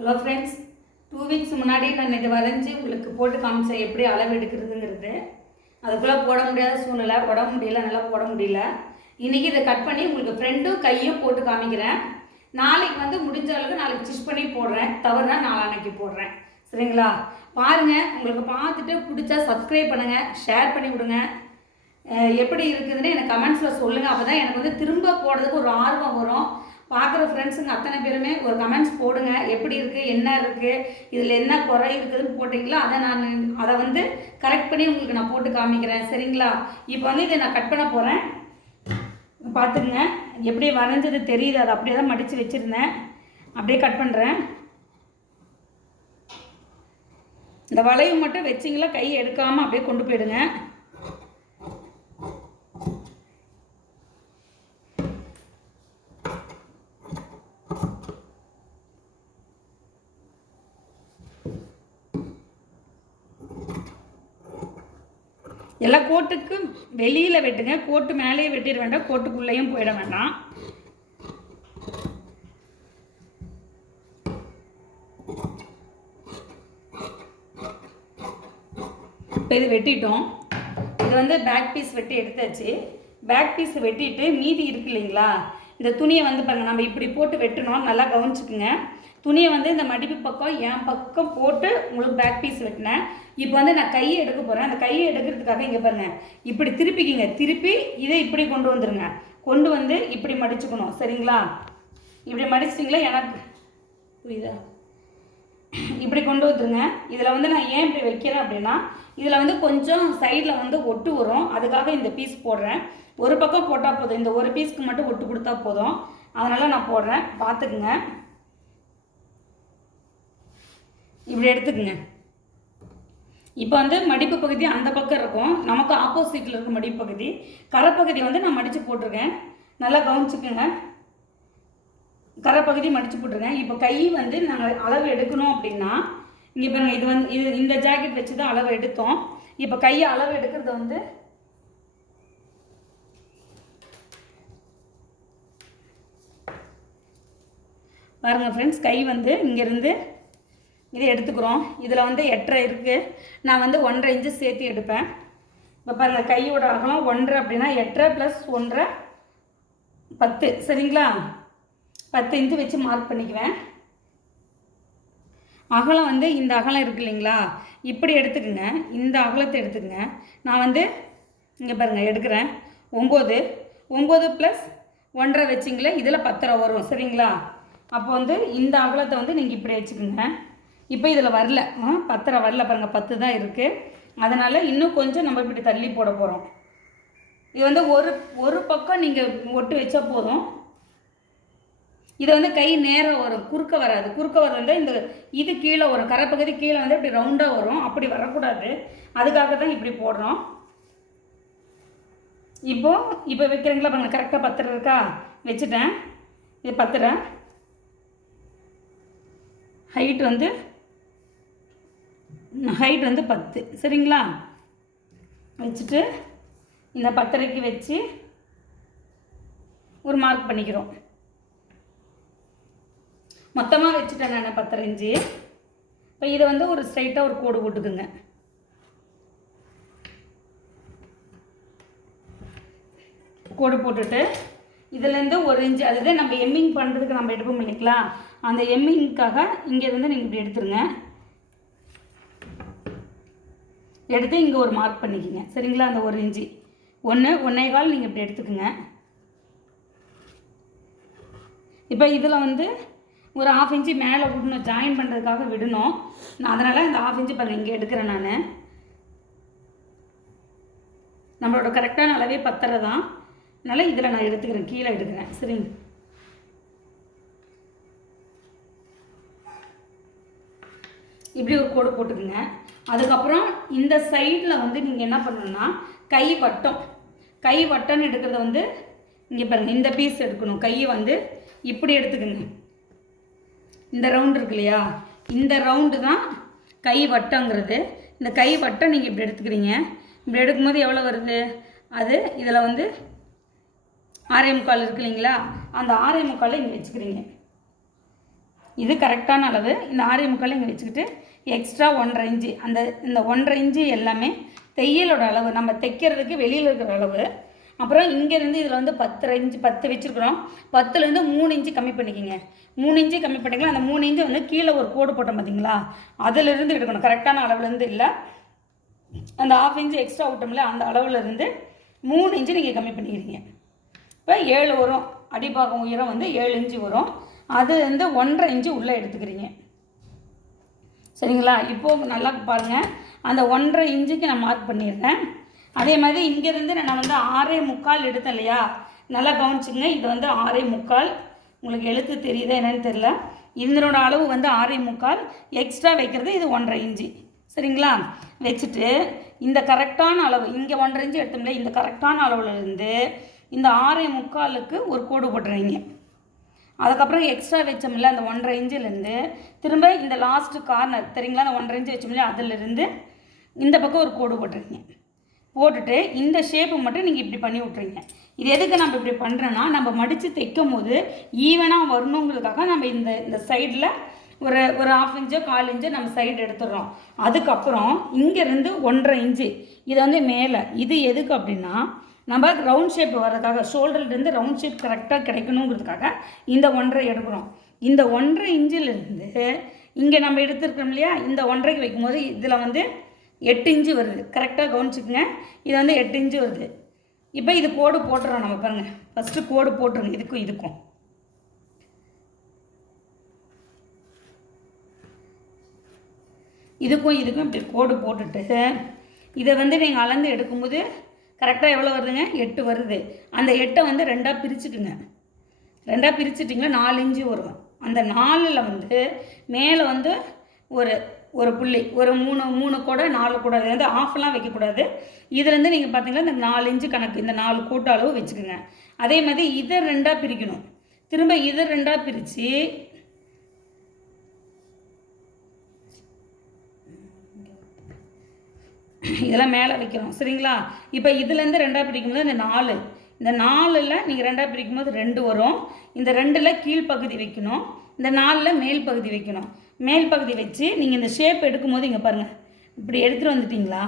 Hello friends, 2 weeks முன்னாடி நான் இது வரைஞ்சி உங்களுக்கு போட்டு காமிச்சேன் எப்படி அளவு எடுக்கிறதுங்கிறது. அதுக்குள்ளே போட முடியாத சூழ்நிலை, உடம்பு முடியல, நல்லா போட முடியல. இன்றைக்கி இதை கட் பண்ணி உங்களுக்கு ஃப்ரெண்டும் கையும் போட்டு காமிக்கிறேன். நாளைக்கு முடிஞ்ச அளவுக்கு நாளைக்கு ஸ்டிச் பண்ணி போடுறேன், தவறுனா நாளான்னைக்கு போடுறேன். சரிங்களா? பாருங்கள், உங்களுக்கு பார்த்துட்டு பிடிச்சா சப்ஸ்கிரைப் பண்ணுங்கள், ஷேர் பண்ணி விடுங்க. எப்படி இருக்குதுன்னு எனக்கு கமெண்ட்ஸில் சொல்லுங்கள். அப்போ தான் எனக்கு திரும்ப போடுறதுக்கு ஒரு ஆர்வம் வரும். பார்க்குற ஃப்ரெண்ட்ஸுங்க அத்தனை பேருமே ஒரு கமெண்ட்ஸ் போடுங்க, எப்படி இருக்குது, என்ன இருக்குது, இதில் என்ன குறை இருக்குதுன்னு போட்டிங்களா, அதை கரெக்ட் பண்ணி உங்களுக்கு நான் போட்டு காமிக்கிறேன். சரிங்களா? இப்போ இதை நான் கட் பண்ண போகிறேன். பார்த்துக்குங்க, எப்படி வரைஞ்சது தெரியுது. அதை அப்படியே தான் மடித்து வச்சுருந்தேன். அப்படியே கட் பண்ணுறேன். இந்த வளைவு மட்டும் வச்சிங்களா கையை எடுக்காமல் அப்படியே கொண்டு போயிடுங்க. எல்லாம் கோட்டுக்கு வெளியில் வெட்டுங்க, கோட்டு மேலேயே வெட்டிட வேண்டாம், கோட்டுக்குள்ளேயும் போயிட வேண்டாம். இப்போ இது வெட்டிட்டோம். இது பேக் பீஸ் வெட்டி எடுத்தாச்சு. பேக் பீஸ் வெட்டிட்டு மீதி இருக்கு இல்லைங்களா, இந்த துணியை பாருங்கள், நம்ம இப்படி போட்டு வெட்டணும். நல்லா கவனிச்சுக்குங்க. துணியை இந்த மடிப்பு பக்கம் என் பக்கம் போட்டு உங்களுக்கு பேக் பீஸ் வெட்டினேன். இப்போ நான் கையை எடுக்க போகிறேன். அந்த கையை எடுக்கிறதுக்காக இங்கே பாருங்கள், இப்படி திருப்பிக்கிங்க. திருப்பி இதை இப்படி கொண்டு வந்துடுங்க. கொண்டு இப்படி மடிச்சுக்கணும். சரிங்களா? இப்படி மடிச்சிட்டிங்களா? எனக்கு புரியுதா? இப்படி கொண்டு வந்துடுங்க. இதில் நான் ஏன் இப்படி வைக்கிறேன் அப்படின்னா, இதில் கொஞ்சம் சைடில் ஒட்டு வரும். அதுக்காக இந்த பீஸ் போடுறேன். ஒரு பக்கம் போட்டால் போதும், இந்த ஒரு பீஸ்க்கு மட்டும் ஒட்டு கொடுத்தா போதும். அதனால் நான் போடுறேன். பார்த்துக்குங்க. இப்படி எடுத்துக்குங்க. இப்போ மடிப்பு பகுதி அந்த பக்கம் இருக்கும், நமக்கு ஆப்போசிட்டில் இருக்கும் மடிப்பு பகுதி. கரைப்பகுதி நான் மடித்து போட்டிருக்கேன். நல்லா கவனிச்சுக்குங்க. கரைப்பகுதி மடித்து போட்டிருக்கேன். இப்போ கை நாங்கள் அளவு எடுக்கணும் அப்படின்னா, இங்கே பாருங்கள், இது இந்த ஜாக்கெட் வச்சு தான் அளவு எடுத்தோம். இப்போ கையை அளவு எடுக்கிறது பாருங்கள் ஃப்ரெண்ட்ஸ், கை இங்கேருந்து இதை எடுத்துக்கிறோம். இதில் 8.5 இருக்குது. நான் 1.5 இன்ச்சு சேர்த்து எடுப்பேன். இப்போ பாருங்கள், கையோட அகலம் 1.5 அப்படின்னா 8.5 + 1.5 10. சரிங்களா? 10 இன்ச்சு வச்சு மார்க் பண்ணிக்குவேன். அகலம் இந்த அகலம் இருக்குது இல்லைங்களா, இப்படி எடுத்துக்குங்க. இந்த அகலத்தை எடுத்துக்குங்க. நான் இங்கே பாருங்கள் எடுக்கிறேன். 9 + 1.5 வச்சிங்களே, இதில் 10.5 வரும். சரிங்களா? அப்போ இந்த அகலத்தை நீங்கள் இப்படி வச்சுக்கோங்க. இப்போ இதில் வரல, 10.5 வரல பாருங்கள், 10 தான் இருக்குது. அதனால் இன்னும் கொஞ்சம் நம்ம இப்படி தள்ளி போட போகிறோம். இது ஒரு பக்கம் நீங்கள் ஒட்டு வச்சா போதும். இது கை நேரம் வரும், குறுக்க வராது. குறுக்க வர்றது இது கீழே வரும், கரைப்பகுதி கீழே இப்படி ரவுண்டாக வரும். அப்படி வரக்கூடாது, அதுக்காக தான் இப்படி போடுறோம். இப்போ வைக்கிறீங்களா பாருங்கள், கரெக்டாக 10 இருக்கா, வச்சுட்டேன். இது 10. ஹைட் 10. சரிங்களா? வச்சுட்டு இந்த 10க்கு வச்சு ஒரு மார்க் பண்ணிக்கிறோம். மொத்தமாக வச்சுட்டேன் நான் 10.5 இன்ச்சு. இப்போ இதை ஒரு ஸ்ட்ரைட்டாக ஒரு கோடு போட்டுக்குங்க. கோடு போட்டுட்டு இதுலேருந்து 1 இன்ச்சு, அதுதான் நம்ம எம்மிங் பண்ணுறதுக்கு நம்ம எடுப்போம் இல்லைங்களா, அந்த எம்மிங்காக இங்கேருந்து நீங்கள் இப்படி எடுத்துருங்க. எடுத்து இங்கே ஒரு மார்க் பண்ணிக்கோங்க. சரிங்களா? அந்த 1 இன்ச்சு 1.25 நீங்கள் இப்படி எடுத்துக்கோங்க. இப்போ இதில் ஒரு 1/2 இன்ச்சு மேலே விடணும், ஜாயின் பண்ணுறதுக்காக விடணும். நான் அதனால் இந்த 1/2 இன்ச்சு பாருங்கள் இங்கே எடுக்கிறேன். நான் நம்மளோட கரெக்டான அளவே 10.5 தான். அதனால் இதில் நான் எடுத்துக்கிறேன், கீழே எடுக்கிறேன். சரிங்க? இப்படி ஒரு கோடு போட்டுக்குங்க. அதுக்கப்புறம் இந்த சைடில் நீங்கள் என்ன பண்ணணும்னா, கை வட்டம்னு எடுக்கிறத இங்கே பாருங்கள், இந்த பீஸ் எடுக்கணும். கையை இப்படி எடுத்துக்கோங்க. இந்த ரவுண்டு இருக்கு இல்லையா, இந்த ரவுண்டு தான் கை வட்டங்கிறது. இந்த கை வட்டம் நீங்கள் இப்படி எடுத்துக்கிறீங்க. இப்படி எடுக்கும்போது எவ்வளோ வருது, அது இதில் 6.25 இருக்கு இல்லைங்களா, அந்த 6.25 இங்கே வச்சுக்கிறீங்க. இது கரெக்டான அளவு. இந்த 6.25 இங்கே வச்சுக்கிட்டு எக்ஸ்ட்ரா 1.5 இன்ச்சு, இந்த 1.5 இன்ச்சு எல்லாமே தையலோட அளவு, நம்ம தைக்கிறதுக்கு வெளியில் இருக்கிற அளவு. அப்புறம் இங்கேருந்து இதில் வந்து 10.5 இன்ச்சு 10 வச்சுருக்குறோம். 10லேருந்து 3 இன்ச்சு கம்மி பண்ணிக்கிங்க. 3 இன்ச்சு கம்மி பண்ணிக்கலாம். அந்த 3 இன்ச்சு வந்து கீழே ஒரு கோடு போட்டோம் பார்த்தீங்களா, அதிலிருந்து எடுக்கணும். கரெக்டான அளவுலேருந்து இல்லை, அந்த 1/2 இன்ச்சு எக்ஸ்ட்ரா விட்டோம்ல, அந்த அளவுலேருந்து 3 இன்ச்சு நீங்கள் கம்மி பண்ணிக்கிறீங்க. இப்போ 7 வரும். அடிப்பாகம் உயரம் வந்து 7 இன்ச்சு வரும். அது வந்து 1.5 இன்ச்சு உள்ளே எடுத்துக்கிறீங்க. சரிங்களா? இப்போது நல்லா பாருங்கள், அந்த 1.5 இன்ச்சுக்கு நான் மார்க் பண்ணிடுறேன். அதே மாதிரி இங்கேருந்து நான் வந்து 6.25 எடுத்தேன் இல்லையா, நல்லா கவனிச்சுங்க. இது வந்து 6.25, உங்களுக்கு எழுத்து தெரியுதா என்னன்னு தெரில. இதனோட அளவு வந்து 6.25, எக்ஸ்ட்ரா வைக்கிறது இது 1.5 இன்ச்சு. சரிங்களா? வச்சுட்டு இந்த கரெக்டான அளவு, இங்கே 1.5 இன்ச்சு எடுத்தோம்ல, இந்த கரெக்டான அளவுலேருந்து இந்த 6.25க்கு ஒரு கோடு போட்டுறீங்க. அதுக்கப்புறம் எக்ஸ்ட்ரா வச்சோம்ல அந்த 1.5 இன்ச்சிலேருந்து திரும்ப இந்த லாஸ்ட்டு கார்னர் தெரியுங்களா, அந்த 1.5 இன்ச்சு வச்சோம்ல, அதிலிருந்து இந்த பக்கம் ஒரு கோடு போட்டுறீங்க. போட்டுட்டு இந்த ஷேப்பு மட்டும் நீங்கள் இப்படி பண்ணி விட்றீங்க. இது எதுக்கு நம்ம இப்படி பண்ணுறோன்னா, நம்ம மடித்து தைக்கும் போது ஈவனாக வரணுங்கிறதுக்காக நம்ம இந்த சைடில் ஒரு 1/2 இன்ச்சோ 1/4 இன்ச்சோ நம்ம சைடு எடுத்துடுறோம். அதுக்கப்புறம் இங்கேருந்து 1.5 இன்ச்சு இதை வந்து மேலே, இது எதுக்கு அப்படின்னா நம்ம ரவுண்ட் ஷேப் வர்றதுக்காக, ஷோல்டர்லேருந்து ரவுண்ட் ஷேப் கரெக்டாக கிடைக்கணுங்கிறதுக்காக இந்த 1.5 எடுக்கிறோம். இந்த 1.5 இன்ச்சிலேருந்து இங்கே நம்ம எடுத்துருக்கோம் இல்லையா, இந்த 1.5க்கு வைக்கும்போது இதில் வந்து 8 இன்ச்சு வருது. கரெக்டாக கவனிச்சுக்குங்க, இது வந்து 8 இன்ச்சு வருது. இப்போ இது கோடு போட்டுறோம் நம்ம. பாருங்கள், ஃபஸ்ட்டு கோடு போட்டுருங்க. இதுக்கும் இதுக்கும் இப்படி கோடு போட்டுட்டு இதை வந்து நீங்கள் அளந்து எடுக்கும்போது கரெக்டாக எவ்வளோ வருதுங்க, 8 வருது. அந்த 8 வந்து 2ஆக பிரிச்சுக்குங்க. 2ஆக பிரிச்சுட்டிங்கன்னா 4 இன்ச்சு வரும். அந்த 4ல் வந்து மேலே வந்து ஒரு புள்ளி, ஒரு 3 கூட 4 கூட, அது வந்து ஆஃப்லாம் வைக்கக்கூடாது. இதுலேருந்து நீங்கள் பார்த்தீங்கன்னா இந்த 4 இன்ச்சு கணக்கு, இந்த 4 கோட்டு அளவு வச்சுக்கோங்க. அதே மாதிரி இதை 2ஆக பிரிக்கணும். திரும்ப இதை 2ஆக பிரித்து இதெல்லாம் மேலே வைக்கிறோம். சரிங்களா? இப்போ இதுலேருந்து 2ஆக பிரிக்கும்போது இந்த 4ல் நீங்கள் 2ஆக பிரிக்கும்போது 2 வரும். இந்த 2ல் கீழ்ப்பகுதி வைக்கணும், இந்த 4ல் மேல் பகுதி வைக்கணும். மேல் பகுதி வச்சு நீங்கள் இந்த ஷேப் எடுக்கும்போது இங்கே பாருங்கள், இப்படி எடுத்துகிட்டு வந்துட்டிங்களா,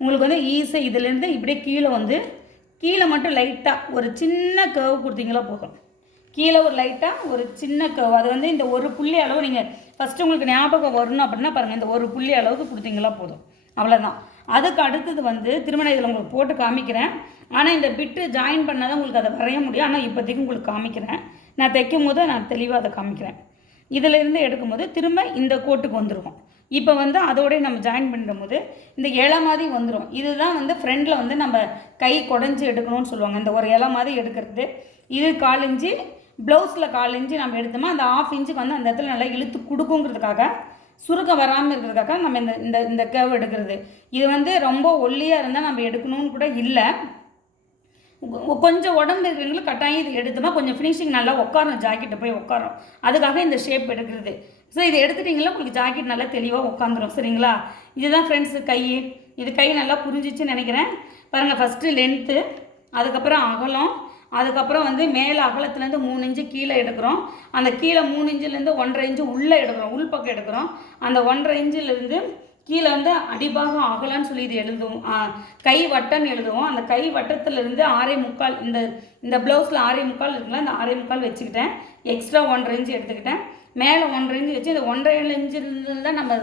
உங்களுக்கு வந்து ஈஸியாக இதிலேருந்து இப்படியே கீழே மட்டும் லைட்டாக ஒரு சின்ன கர்வ் கொடுத்தீங்களா போதும். கீழே ஒரு லைட்டாக ஒரு சின்ன கர்வ், அது வந்து இந்த ஒரு புள்ளி அளவு நீங்கள் ஃபஸ்ட்டு உங்களுக்கு ஞாபகம் வரணும் அப்படின்னா பாருங்கள், இந்த ஒரு புள்ளி அளவுக்கு கொடுத்தீங்களா போதும். அவ்வளோதான். அதுக்கு அடுத்தது வந்து திரும்ப நான் இதில் உங்களுக்கு போட்டு காமிக்கிறேன். ஆனால் இந்த பிட்டு ஜாயின் பண்ணால் தான் உங்களுக்கு அதை வரைய முடியும். ஆனால் இப்போதைக்கு உங்களுக்கு காமிக்கிறேன். நான் தைக்கும் போது நான் தெளிவாக அதை காமிக்கிறேன். இதிலேருந்து எடுக்கும்போது திரும்ப இந்த கோட்டுக்கு வந்துடும். இப்போ வந்து அதோடய நம்ம ஜாயின் பண்ணும்போது இந்த இலை மாதிரி வந்துடும். இதுதான் வந்து ஃப்ரெண்டில் வந்து நம்ம கை குடஞ்சி எடுக்கணும்னு சொல்லுவாங்க. இந்த ஒரு இலை மாதிரி எடுக்கிறது. இது 1/4 இன்ச்சு, ப்ளவுஸில் 1/4 இன்ச்சு நம்ம எடுத்தோமா அந்த 1/2 இன்ச்சுக்கு வந்து அந்த இடத்துல நல்லா இழுத்து கொடுக்குங்கிறதுக்காக, சுருக்கம் வராமல் இருக்கிறதுக்காக நம்ம இந்த கேர்வ் எடுக்கிறது. இது வந்து ரொம்ப ஒல்லியாக இருந்தால் நம்ம எடுக்கணும்னு கூட இல்லை. கொஞ்சம் உடம்பு இருக்கிறவங்களுக்கு கட்டாயம் இது எடுத்தோமா கொஞ்சம் ஃபினிஷிங் நல்லா உட்காரும், ஜாக்கெட்டை போய் உட்காரும். அதுக்காக இந்த ஷேப் எடுக்கிறது. ஸோ இது எடுத்துட்டிங்களா உங்களுக்கு ஜாக்கெட் நல்லா தெளிவாக உட்காந்துரும். சரிங்களா? இதுதான் ஃப்ரெண்ட்ஸு கை நல்லா புரிஞ்சிச்சுன்னு நினைக்கிறேன். பாருங்கள், ஃபஸ்ட்டு லென்த்து, அதுக்கப்புறம் அகலம், அதுக்கப்புறம் வந்து மேலே அகலத்துலேருந்து 3 இன்ச்சு கீழே எடுக்கிறோம். அந்த கீழே 3 இன்ச்சுலேருந்து 1.5 இன்ச்சு உள்ளே எடுக்கிறோம், உள்பக்கம் எடுக்கிறோம். அந்த 1.5 இன்ச்சிலேருந்து கீழே வந்து அடிபாகம் அகலன்னு சொல்லி இது எழுதுவோம், கை வட்டம்னு எழுதுவோம். அந்த கை வட்டத்திலேருந்து 6.25, இந்த ப்ளவுஸில் 6.25 இருக்குல்ல, அந்த 6.25 வச்சுக்கிட்டேன். எக்ஸ்ட்ரா 1.5 இன்ச்சு எடுத்துக்கிட்டேன். மேலே 1.5 இன்ச்சு வச்சு இந்த 1.5 இன்ச்சிலிருந்து தான் நம்ம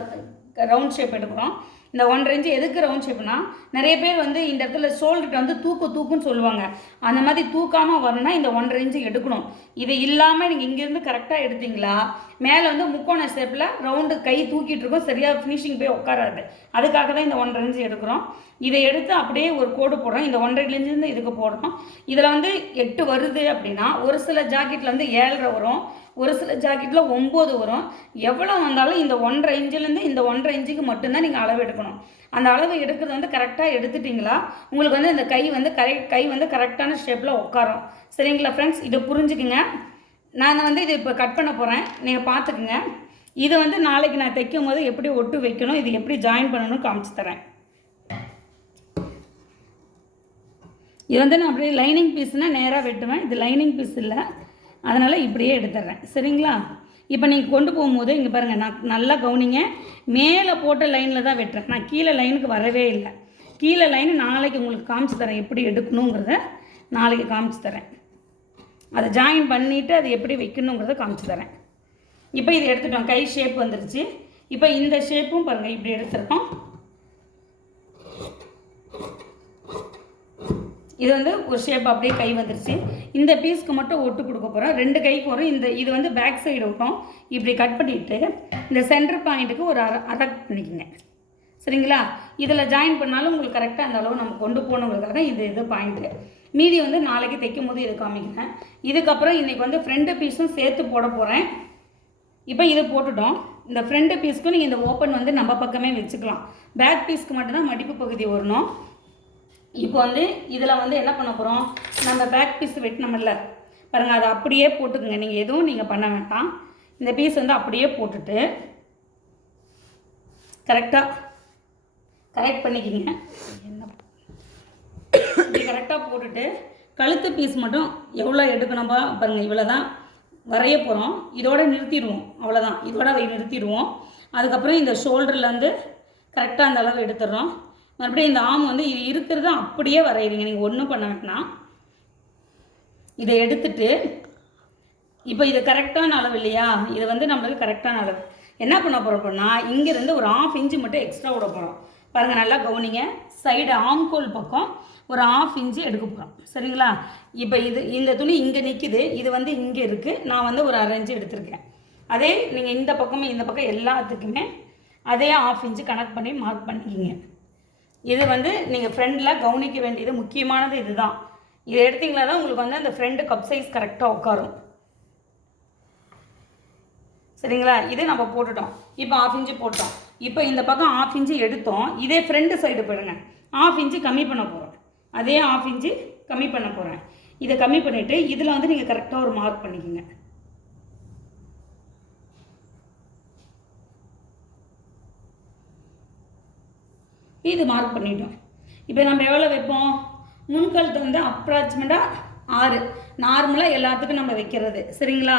ரவுண்ட் ஷேப் எடுக்கிறோம். இந்த 1.5 இன்ச்சு எதுக்கு ரவுண்ட் ஷேப்னா, நிறைய பேர் வந்து இந்த இடத்துல ஷோல்டர்கிட்ட வந்து தூக்குன்னு சொல்லுவாங்க. அந்த மாதிரி தூக்காமல் வரணும்னா இந்த 1.5 இன்ச்சு எடுக்கணும். இது இல்லாமல் நீங்கள் இங்கேருந்து கரெக்டாக எடுத்தீங்களா மேலே வந்து முக்கோண ஷேப்பில் ரவுண்டு கை தூக்கிட்டு இருக்கும், சரியாக ஃபினிஷிங் போய் உட்காராது. அதுக்காக தான் இந்த 1.5 இன்ச்சு எடுக்கிறோம். இதை எடுத்து அப்படியே ஒரு கோடு போடுறோம். இந்த 1.5 இன்ச்சுலேருந்து இதுக்கு போடுறோம். இதில் வந்து 8 வருது அப்படின்னா ஒரு சில ஜாக்கெட்டில் வந்து 7.5 வரும், ஒரு சில ஜாக்கெட்டில் 9 வரும். எவ்வளோ வந்தாலும் இந்த 1.5 இன்ச்சிலேருந்து இந்த 1.5 இன்ச்சுக்கு மட்டும்தான் நீங்கள் அளவு எடுக்கணும். அந்த அளவு எடுக்கிறது வந்து கரெக்டாக எடுத்துட்டிங்களா உங்களுக்கு வந்து இந்த கை வந்து கரெக்டான ஷேப்பில் உட்காரும். சரிங்களா ஃப்ரெண்ட்ஸ்? இதை புரிஞ்சுக்குங்க. நான் வந்து இது இப்போ கட் பண்ண போகிறேன், நீங்கள் பார்த்துக்குங்க. இதை வந்து நாளைக்கு நான் தைக்கும் போது எப்படி ஒட்டு வைக்கணும், இது எப்படி ஜாயின் பண்ணணும்னு காமிச்சு தரேன். இது வந்து நான் அப்படியே லைனிங் பீஸ்னால் நேராக வெட்டுவேன். இது லைனிங் பீஸ் இல்லை, அதனால் இப்படியே எடுத்துடுறேன். சரிங்களா? இப்போ நீங்கள் கொண்டு போகும்போது இங்கே பாருங்கள், நான் நல்லா கவனிங்க, மேலே போட்ட லைனில் தான் வெட்டுறேன். நான் கீழே லைனுக்கு வரவே இல்லை. கீழே லைன் நாளைக்கு உங்களுக்கு காமிச்சு தரேன், எப்படி எடுக்கணுங்கிறத நாளைக்கு காமிச்சு தரேன். அதை ஜாயின் பண்ணிவிட்டு அது எப்படி வைக்கணுங்கிறத காமிச்சு தரேன். இப்போ இது எடுத்துட்டோம், கை ஷேப் வந்துருச்சு. இப்போ இந்த ஷேப்பும் பாருங்கள், இப்படி எடுத்துருக்கோம். இது வந்து ஒரு ஷேப் அப்படியே கை வந்துருச்சு. இந்த பீஸ்க்கு மட்டும் ஒட்டு கொடுக்க போகிறோம். 2 கைக்கு வரும். இது வந்து பேக் சைடு விட்டோம். இப்படி கட் பண்ணிவிட்டு இந்த சென்டர் பாயிண்ட்டுக்கு ஒரு அரை பண்ணிக்கோங்க. சரிங்களா? இதில் ஜாயின் பண்ணாலும் உங்களுக்கு கரெக்டாக அந்த அளவு நம்ம கொண்டு போகணுங்கிறதுக்காக இது பாயிண்ட்டு. மீதி வந்து நாளைக்கு தைக்கும் போது இது காமிக்கிறேன். இதுக்கப்புறம் இன்றைக்கி வந்து ஃப்ரண்ட் பீஸும் சேர்த்து போட போகிறேன். இப்போ இது போட்டுட்டோம். இந்த ஃப்ரண்ட் பீஸ்க்கும் நீங்கள் இந்த ஓப்பன் வந்து நம்ம பக்கமே வச்சுக்கலாம். பேக் பீஸ்க்கு மட்டும்தான் மடிப்பு பகுதி வரணும். இப்போ வந்து இதில் வந்து என்ன பண்ண போகிறோம், நம்ம பேக் பீஸ் வெட்டினோம்ல பாருங்கள், அதை அப்படியே போட்டுக்குங்க. நீங்கள் எதுவும் நீங்கள் பண்ண வேண்டாம். இந்த பீஸ் வந்து அப்படியே போட்டுட்டு கரெக்ட் பண்ணிக்கிங்க. என்ன இப்படி கரெக்டாக போட்டுட்டு கழுத்து பீஸ் மட்டும் எவ்வளோ எடுக்கணும்பா பாருங்கள், இவ்வளோ தான் வரைய போகிறோம். இதோட நிறுத்திடுவோம், அவ்வளோதான். இதோட நிறுத்திடுவோம். அதுக்கப்புறம் இந்த ஷோல்டர்லேருந்து கரெக்டாக அந்த அளவு எடுத்துடுறோம். மறுபடியும் இந்த ஆம் வந்து இது இருக்கிறத அப்படியே வரைகிறீங்க, நீங்கள் ஒன்றும் பண்ண வேண்டாம். இதை எடுத்துட்டு இப்போ இது கரெக்டான அளவு இல்லையா, இது வந்து நம்மளுக்கு கரெக்டான அளவு. என்ன பண்ண போகிறோம்னா இங்கேருந்து ஒரு 1/2 இன்ச்சு மட்டும் எக்ஸ்ட்ரா விட போகிறோம். பாருங்கள், நல்லா கவனிங்க. சைடு ஆம்கோல் பக்கம் ஒரு 1/2 இன்ச்சு எடுக்க போகிறோம். சரிங்களா? இப்போ இந்த துணி இங்கே நிற்கிது, இது வந்து இங்கே இருக்குது. நான் வந்து ஒரு 1/2 இன்ச்சு எடுத்திருக்கேன். அதே நீங்கள் இந்த பக்கம் எல்லாத்துக்குமே அதே 1/2 இன்ச்சு கனெக்ட் பண்ணி மார்க் பண்ணிக்கிங்க. இது வந்து நீங்கள் ஃப்ரெண்டில் கவனிக்க வேண்டியது முக்கியமானது இதுதான். இதை எடுத்திங்களா தான் உங்களுக்கு வந்து அந்த ஃப்ரெண்டு கப் சைஸ் கரெக்டாக உட்காரும். சரிங்களா? இது நம்ம போட்டுட்டோம். இப்போ 1/2 இன்ச்சு போட்டோம். இப்போ இந்த பக்கம் 1/2 இன்ச்சு எடுத்தோம். இதே ஃப்ரெண்டு சைடு போயிடுங்க. 1/2 இன்ச்சு கம்மி பண்ண போகிறோம். அதே 1/2 இன்ச்சு கம்மி பண்ண போகிறேன். இதை கம்மி பண்ணிவிட்டு இதில் வந்து நீங்கள் கரெக்டாக ஒரு மார்க் பண்ணிக்கோங்க. இது மார்க் பண்ணிட்டோம். இப்போ நம்ம எவ்வளோ வைப்போம், முன்கழுத்து வந்து அப்ராக்சிமேட்டாக 6 நார்மலாக எல்லாத்துக்கும் நம்ம வைக்கிறது. சரிங்களா?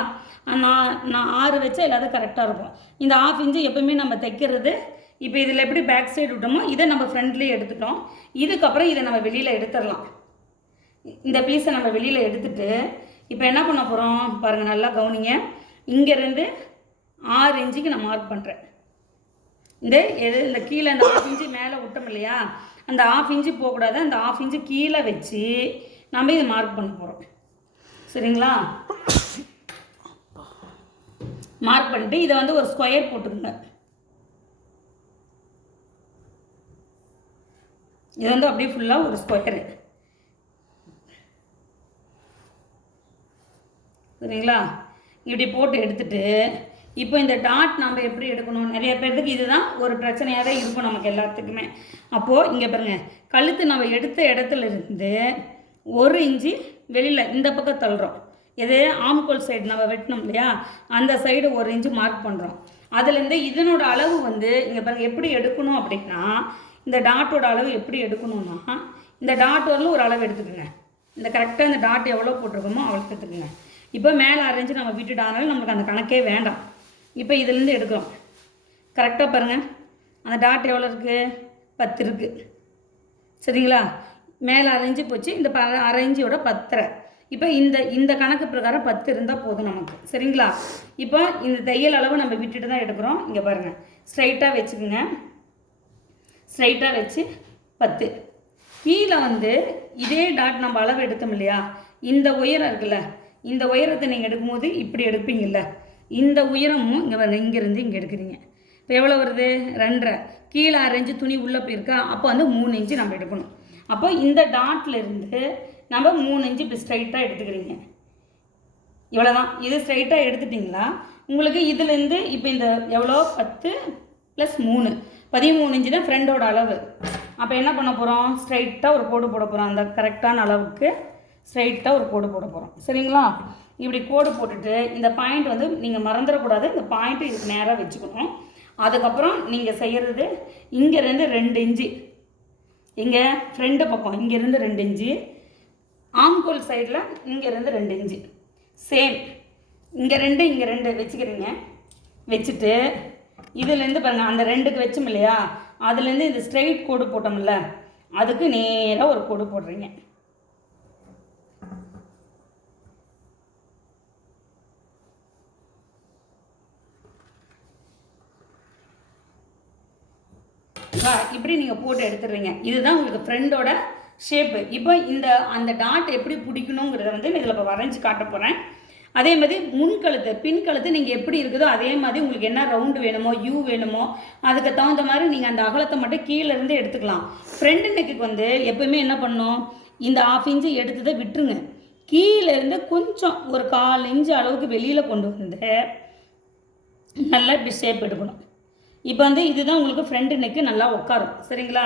நான் 6 வச்சா எல்லாத்துக்கும் கரெக்டாக இருக்கும். இந்த 1/2 இன்ச்சு எப்போவுமே நம்ம தைக்கிறது. இப்போ இதில் எப்படி பேக் சைடு விட்டோமோ இதை நம்ம ஃப்ரண்ட்லேயே எடுத்துட்டோம். இதுக்கப்புறம் இதை நம்ம வெளியில் எடுத்துடலாம். இந்த பீஸை நம்ம வெளியில் எடுத்துட்டு இப்போ என்ன பண்ண போகிறோம் பாருங்கள், நல்லா கவனிங்க. இங்கேருந்து 6 இன்ச்சுக்கு நான் மார்க் பண்ணுறேன். இந்த கீழே அந்த 1/2 இன்ச்சு மேலே விட்டோம் இல்லையா, அந்த 1/2 இன்ச்சு போகக்கூடாது. அந்த 1/2 இன்ச்சு கீழே வச்சு நம்ம இதை மார்க் பண்ண போகிறோம். சரிங்களா? மார்க் பண்ணிட்டு இதை வந்து ஒரு ஸ்கொயர் போட்டுருங்க. இது வந்து அப்படியே ஃபுல்லாக ஒரு ஸ்கொயரு. சரிங்களா? இப்படி போட்டு எடுத்துட்டு இப்போ இந்த டாட் நம்ம எப்படி எடுக்கணும், நிறைய பேர்த்துக்கு இதுதான் ஒரு பிரச்சனையாக தான் இருக்கும் நமக்கு எல்லாத்துக்குமே. அப்போது இங்கே பாருங்கள், கழுத்து நம்ம எடுத்த இடத்துல இருந்து 1 இன்ச்சு வெளியில் இந்த பக்கம் தள்ளுறோம். எது ஆம்கோல் சைடு நம்ம வெட்டணும் இல்லையா, அந்த சைடு 1 இன்ச்சு மார்க் பண்ணுறோம். அதுலேருந்து இதனோட அளவு வந்து இங்கே பாருங்கள் எப்படி எடுக்கணும் அப்படின்னா, இந்த டாட்டோட அளவு எப்படி எடுக்கணும்னா இந்த டாட் வரலும் ஒரு அளவு எடுத்துக்கோங்க. இந்த கரெக்டாக இந்த டாட் எவ்வளோ போட்டிருக்கோமோ அவ்வளோ எடுத்துக்கோங்க. இப்போ மேலே 1/2 இன்ச்சு நம்ம விட்டுட்டாலும் நம்மளுக்கு அந்த கணக்கே வேண்டாம். இப்போ இதிலேருந்து எடுக்கிறோம். கரெக்டாக பாருங்கள், அந்த டாட் எவ்வளோ இருக்குது, 10 இருக்குது. சரிங்களா? மேலே 1/2 இன்ச்சு போச்சு, இந்த 1/2 இன்ச்சோட 10. இப்போ இந்த கணக்கு பிரகாரம் 10 இருந்தால் போதும் நமக்கு. சரிங்களா? இப்போ இந்த தையல் அளவு நம்ம விட்டுட்டு தான் எடுக்கிறோம். இங்கே பாருங்கள், ஸ்ட்ரைட்டாக வச்சுக்கோங்க. ஸ்ட்ரைட்டாக வச்சு 10. கீழே வந்து இதே டாட் நம்ம அளவு எடுத்தோம் இல்லையா, இந்த உயரம் இருக்குல்ல, இந்த உயரத்தை நீங்கள் எடுக்கும்போது இப்படி எடுப்பீங்கள்ல, இந்த உயரமும் இங்கே பாருங்கள், இங்கேருந்து இங்கே எடுக்கிறீங்க. இப்போ எவ்வளோ வருது, 2.5. கீழே 1/2 இன்ச்சு துணி உள்ளே போயிருக்கா, அப்போ வந்து 3 இன்ச்சு நம்ம எடுக்கணும். அப்போ இந்த டாட்லேருந்து நம்ம 3 இன்ச்சு இப்படி ஸ்ட்ரைட்டாக எடுத்துக்கிறீங்க. இவ்வளோ தான். இது ஸ்ட்ரைட்டாக எடுத்துட்டிங்களா, உங்களுக்கு இதுலேருந்து இப்போ இந்த எவ்வளோ 10 + 3 13 இன்ச்சு தான் ஃப்ரெண்டோட அளவு. அப்போ என்ன பண்ண போகிறோம், ஸ்ட்ரைட்டாக ஒரு கோடு போட போகிறோம். அந்த கரெக்டான அளவுக்கு ஸ்ட்ரைட்டாக ஒரு கோடு போட போகிறோம். சரிங்களா? இப்படி கோடு போட்டுட்டு இந்த பாயிண்ட் வந்து நீங்கள் மறந்துடக்கூடாது. இந்த பாயிண்ட்டு இதுக்கு நேராக வச்சுக்கணும். அதுக்கப்புறம் நீங்கள் செய்கிறது இங்கேருந்து 2 இன்ச்சு, இங்கே ஃப்ரெண்டு பக்கம் இங்கேருந்து 2 இன்ச்சு, ஆம்கோல் சைடில் இங்கேருந்து 2 இன்ச்சு. சேம் இங்கே ரெண்டு வச்சுக்கிறீங்க. வச்சுட்டு இதுலேருந்து பாருங்கள், அந்த 2க்கு வச்சோம் இல்லையா, அதுலேருந்து இந்த ஸ்ட்ரெயிட் கோடு போட்டோம்ல, அதுக்கு நேராக ஒரு கோடு போடுறீங்க. இப்படி நீங்கள் போட்டு எடுத்துடுறீங்க. இதுதான் உங்களுக்கு ஃப்ரெண்டோட ஷேப்பு. இப்போ அந்த டாட் எப்படி பிடிக்கணுங்கிறத வந்து இதில் இப்போ வரைஞ்சி காட்ட போகிறேன். அதே மாதிரி முன்கழுத்து பின்கழுத்து நீங்கள் எப்படி இருக்குதோ அதே மாதிரி உங்களுக்கு என்ன ரவுண்டு வேணுமோ யூ வேணுமோ அதுக்கு தகுந்த மாதிரி நீங்கள் அந்த அகலத்தை மட்டும் கீழேருந்து எடுத்துக்கலாம். ஃப்ரெண்டு நெக்குக்கு வந்து எப்போயுமே என்ன பண்ணணும், இந்த 1/2 இன்ச்சு எடுத்ததை விட்டுருங்க. கீழேருந்து கொஞ்சம் ஒரு 1/4 இன்ச்சு அளவுக்கு வெளியில் கொண்டு வந்து நல்லா இப்படி ஷேப் எடுக்கணும். இப்போ வந்து இதுதான் உங்களுக்கு ஃப்ரெண்டு நெக்கு நல்லா உட்காரும். சரிங்களா?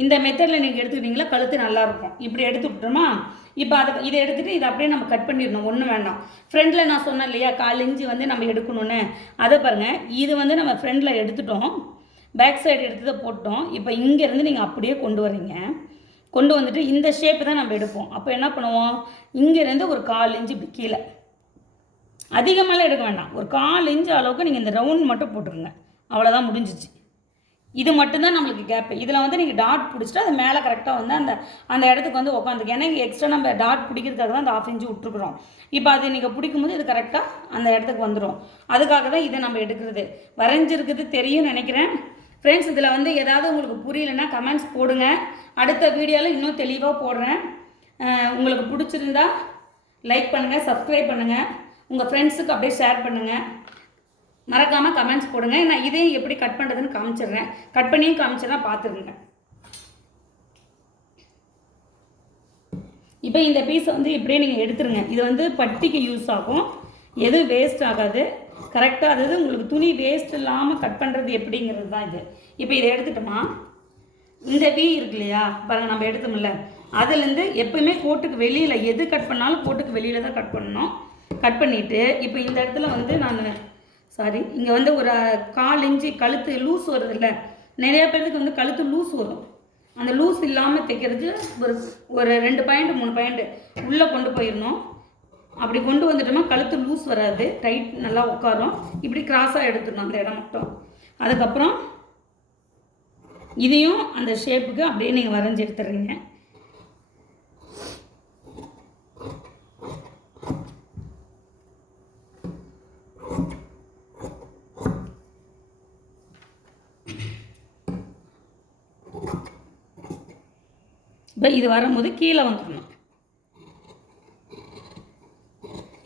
இந்த மெத்தடில் நீங்கள் எடுத்துக்கிட்டிங்களா கழுத்து நல்லாயிருக்கும். இப்படி எடுத்து விட்டுருமா. இப்போ இதை எடுத்துகிட்டு இதை அப்படியே நம்ம கட் பண்ணிடணும், ஒன்றும் வேண்டாம். ஃப்ரெண்டில் நான் சொன்னேன் இல்லையா 1/4 இன்ச்சு வந்து நம்ம எடுக்கணும்னு, அதை பாருங்கள். இது வந்து நம்ம ஃப்ரெண்டில் எடுத்துட்டோம், பேக் சைடு எடுத்ததை போட்டோம். இப்போ இங்கேருந்து நீங்கள் அப்படியே கொண்டு வரீங்க. கொண்டு வந்துட்டு இந்த ஷேப்பு தான் நம்ம எடுப்போம். அப்போ என்ன பண்ணுவோம், இங்கேருந்து ஒரு 1/4 இன்ச்சு இப்படி கீழே, அதிகமாகலாம் எடுக்க வேண்டாம், ஒரு 1/4 இன்ச்சு அளவுக்கு நீங்கள் இந்த ரவுண்ட் மட்டும் போட்டுருங்க. அவ்வளோதான், முடிஞ்சிச்சு. இது மட்டும்தான் நம்மளுக்கு கேப்பு. இதில் வந்து நீங்கள் டாட் பிடிச்சிட்டு அது மேலே கரெக்டாக வந்து அந்த இடத்துக்கு வந்து உட்காந்துருக்கு. ஏன்னா இங்கே எக்ஸ்ட்ரா நம்ம டாட் பிடிக்கிறதுக்காக தான் அந்த 1/2 இன்ச்சு விட்டுருக்குறோம். இப்போ அது நீங்கள் பிடிக்கும்போது இது கரெக்டாக அந்த இடத்துக்கு வந்துடும். அதுக்காக தான் இதை நம்ம எடுக்கிறது. வரைஞ்சிருக்குது தெரியும் நினைக்கிறேன் ஃப்ரெண்ட்ஸ். இதில் வந்து ஏதாவது உங்களுக்கு புரியலைன்னா கமெண்ட்ஸ் போடுங்க. அடுத்த வீடியோவில் இன்னும் தெளிவாக போடுறேன். உங்களுக்கு பிடிச்சிருந்தா லைக் பண்ணுங்கள், சப்ஸ்கிரைப் பண்ணுங்கள், உங்கள் ஃப்ரெண்ட்ஸுக்கு அப்படியே ஷேர் பண்ணுங்கள். மறக்காமல் கமெண்ட்ஸ் போடுங்க. நான் இதையும் எப்படி கட் பண்ணுறதுன்னு காமிச்சிடுறேன். கட் பண்ணியும் காமிச்சிடறேன், பார்த்துருங்க. இப்போ இந்த பீஸை வந்து இப்படியே நீங்கள் எடுத்துருங்க. இது வந்து பட்டிக்கு யூஸ் ஆகும், எதுவும் வேஸ்ட் ஆகாது. கரெக்டாக அதாவது உங்களுக்கு துணி வேஸ்ட் இல்லாமல் கட் பண்ணுறது எப்படிங்கிறது தான் இது. இப்போ இதை எடுத்துட்டோமா, இந்த வி இருக்கு இல்லையா பாருங்கள், நம்ம எடுத்தோம்ல, அதுலேருந்து எப்போயுமே கோட்டுக்கு வெளியில் எது கட் பண்ணாலும் கோட்டுக்கு வெளியில் தான் கட் பண்ணணும். கட் பண்ணிவிட்டு இப்போ இந்த இடத்துல வந்து நான் இங்கே வந்து ஒரு 1/4 இன்ச்சு கழுத்து லூஸ் வருது இல்லை, நிறையா பேருக்கு வந்து கழுத்து லூஸ் வரும். அந்த லூஸ் இல்லாமல் தைக்கிறதுக்கு ஒரு 2 பாயிண்ட் 3 பாயிண்ட் உள்ளே கொண்டு போயிடணும். அப்படி கொண்டு வந்துட்டோம்னா கழுத்து லூஸ் வராது, டைட் நல்லா உட்காரும். இப்படி கிராஸாக எடுத்துடணும் அந்த இடம் மட்டும். அதுக்கப்புறம் இதையும் அந்த ஷேப்புக்கு அப்படியே நீங்கள் வரைஞ்சி எடுத்துடுறீங்க. இப்போ இது வரும்போது கீழே வந்துடணும்.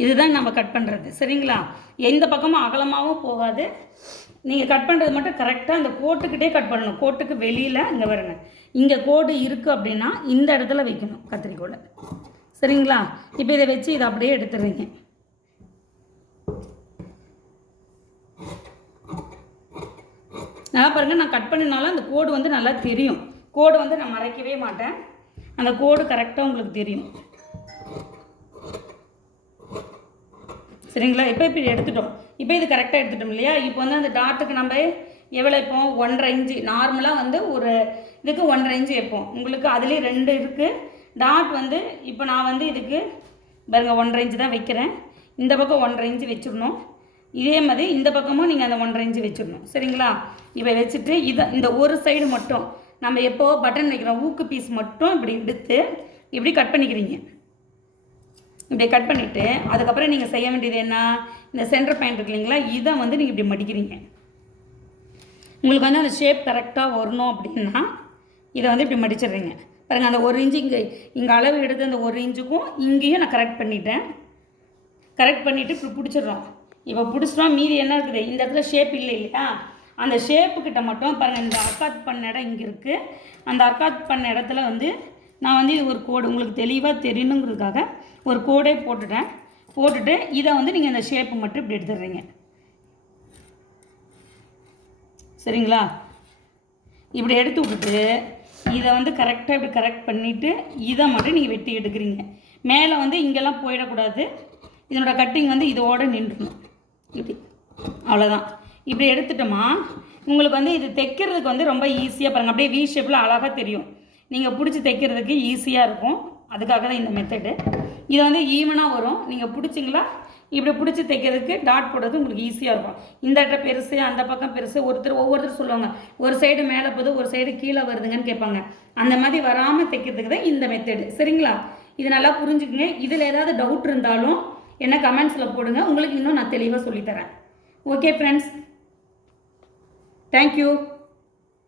இதுதான் நம்ம கட் பண்ணுறது. சரிங்களா? எந்த பக்கமும் அகலமாகவும் போகாது. நீங்கள் கட் பண்ணுறது மட்டும் கரெக்டாக அந்த கோட்டுக்கிட்டே கட் பண்ணணும். கோட்டுக்கு வெளியில் இங்கே வருங்க, இங்கே கோடு இருக்குது அப்படின்னா இந்த இடத்துல வைக்கணும் கத்திரிக்கோடு. சரிங்களா? இப்போ இதை வச்சு இதை அப்படியே எடுத்துடுறீங்க. நல்லா பாருங்கள், நான் கட் பண்ணினாலும் அந்த கோடு வந்து நல்லா தெரியும். கோடு வந்து நான் மறைக்கவே மாட்டேன், அந்த கோடு கரெக்டாக உங்களுக்கு தெரியும். சரிங்களா? இப்போ இப்படி எடுத்துட்டோம். இப்போ இது கரெக்டாக எடுத்துட்டோம் இல்லையா? இப்போ வந்து அந்த டாட்டுக்கு நம்ம எவ்வளோ வைப்போம், 1.5 இன்ச்சு. நார்மலாக வந்து ஒரு இதுக்கு 1.5 இன்ச்சு வைப்போம். உங்களுக்கு அதுலேயே 2 இருக்குது. டாட் வந்து இப்போ நான் வந்து இதுக்கு பாருங்கள் 1.5 இன்ச்சு தான் வைக்கிறேன். இந்த பக்கம் 1.5 இன்ச்சு வச்சிடணும். இதே மாதிரி இந்த பக்கமும் நீங்கள் அந்த 1.5 இன்ச்சு வச்சிடணும். சரிங்களா? இப்போ வச்சுட்டு இந்த ஒரு சைடு மட்டும் நம்ம எப்போ பட்டன் வைக்கிறோம் ஊக்கு பீஸ் மட்டும் இப்படி எடுத்து இப்படி கட் பண்ணிக்கிறீங்க. இப்படி கட் பண்ணிவிட்டு அதுக்கப்புறம் நீங்கள் செய்ய வேண்டியது என்ன, இந்த சென்டர் பாயிண்ட் இருக்கு இல்லைங்களா, இதை வந்து நீங்கள் இப்படி மடிக்கிறீங்க. உங்களுக்கு வந்து அந்த ஷேப் கரெக்டாக வரணும் அப்படின்னா இதை வந்து இப்படி மடிச்சிடுறீங்க. பாருங்கள், அந்த 1 இன்ச்சு இங்கே அளவு எடுத்து அந்த 1 இன்ச்சுக்கும் இங்கேயும் நான் கரெக்ட் பண்ணிட்டேன். கரெக்ட் பண்ணிவிட்டு இப்படி பிடிச்சிடுறோம். இப்போ பிடிச்சிட்டோம். மீதி என்ன இருக்குது, இந்த இடத்துல ஷேப் இல்லை இல்லையா, அந்த ஷேப்புக்கிட்ட மட்டும் பாருங்கள், இந்த அர்க்காத் பண்ண இடம் இங்கே இருக்குது. அந்த அர்க்காத் பண்ண இடத்துல வந்து நான் வந்து இது ஒரு கோடு உங்களுக்கு தெளிவாக தெரியணுங்கிறதுக்காக ஒரு கோடே போட்டுட்டு இதை வந்து நீங்கள் இந்த ஷேப்பு மட்டும் இப்படி எடுத்துடுறீங்க. சரிங்களா? இப்படி எடுத்து விட்டுட்டு இதை வந்து கரெக்டாக இப்படி கரெக்ட் பண்ணிவிட்டு இதை மட்டும் நீங்கள் வெட்டி எடுக்கிறீங்க. மேலே வந்து இங்கெல்லாம் போயிடக்கூடாது. இதனோட கட்டிங் வந்து இதோடு நின்றுணும். இப்படி அவ்வளோதான். இப்படி எடுத்துட்டோமா உங்களுக்கு வந்து இது தைக்கிறதுக்கு வந்து ரொம்ப ஈஸியாக பாருங்கள், அப்படியே வி ஷேப்பில் அழகாக தெரியும். நீங்கள் பிடிச்சி தைக்கிறதுக்கு ஈஸியாக இருக்கும். அதுக்காக தான் இந்த மெத்தடு. இதை வந்து ஈவனாக வரும். நீங்கள் பிடிச்சிங்களா இப்படி பிடிச்சி தைக்கிறதுக்கு டாட் போடுறது உங்களுக்கு ஈஸியாக இருக்கும். இந்த இடத்துல பெருசு, அந்த பக்கம் பெருசு, ஒவ்வொருத்தர் சொல்லுவாங்க ஒரு சைடு மேலே போகுது ஒரு சைடு கீழே வருதுங்கன்னு கேட்பாங்க. அந்த மாதிரி வராமல் தைக்கிறதுக்கு தான் இந்த மெத்தடு. சரிங்களா? இது நல்லா புரிஞ்சுக்குங்க. இதில் ஏதாவது டவுட் இருந்தாலும் என்ன கமெண்ட்ஸில் போடுங்க, உங்களுக்கு இன்னும் நான் தெளிவாக சொல்லித்தரேன். Okay friends, thank you.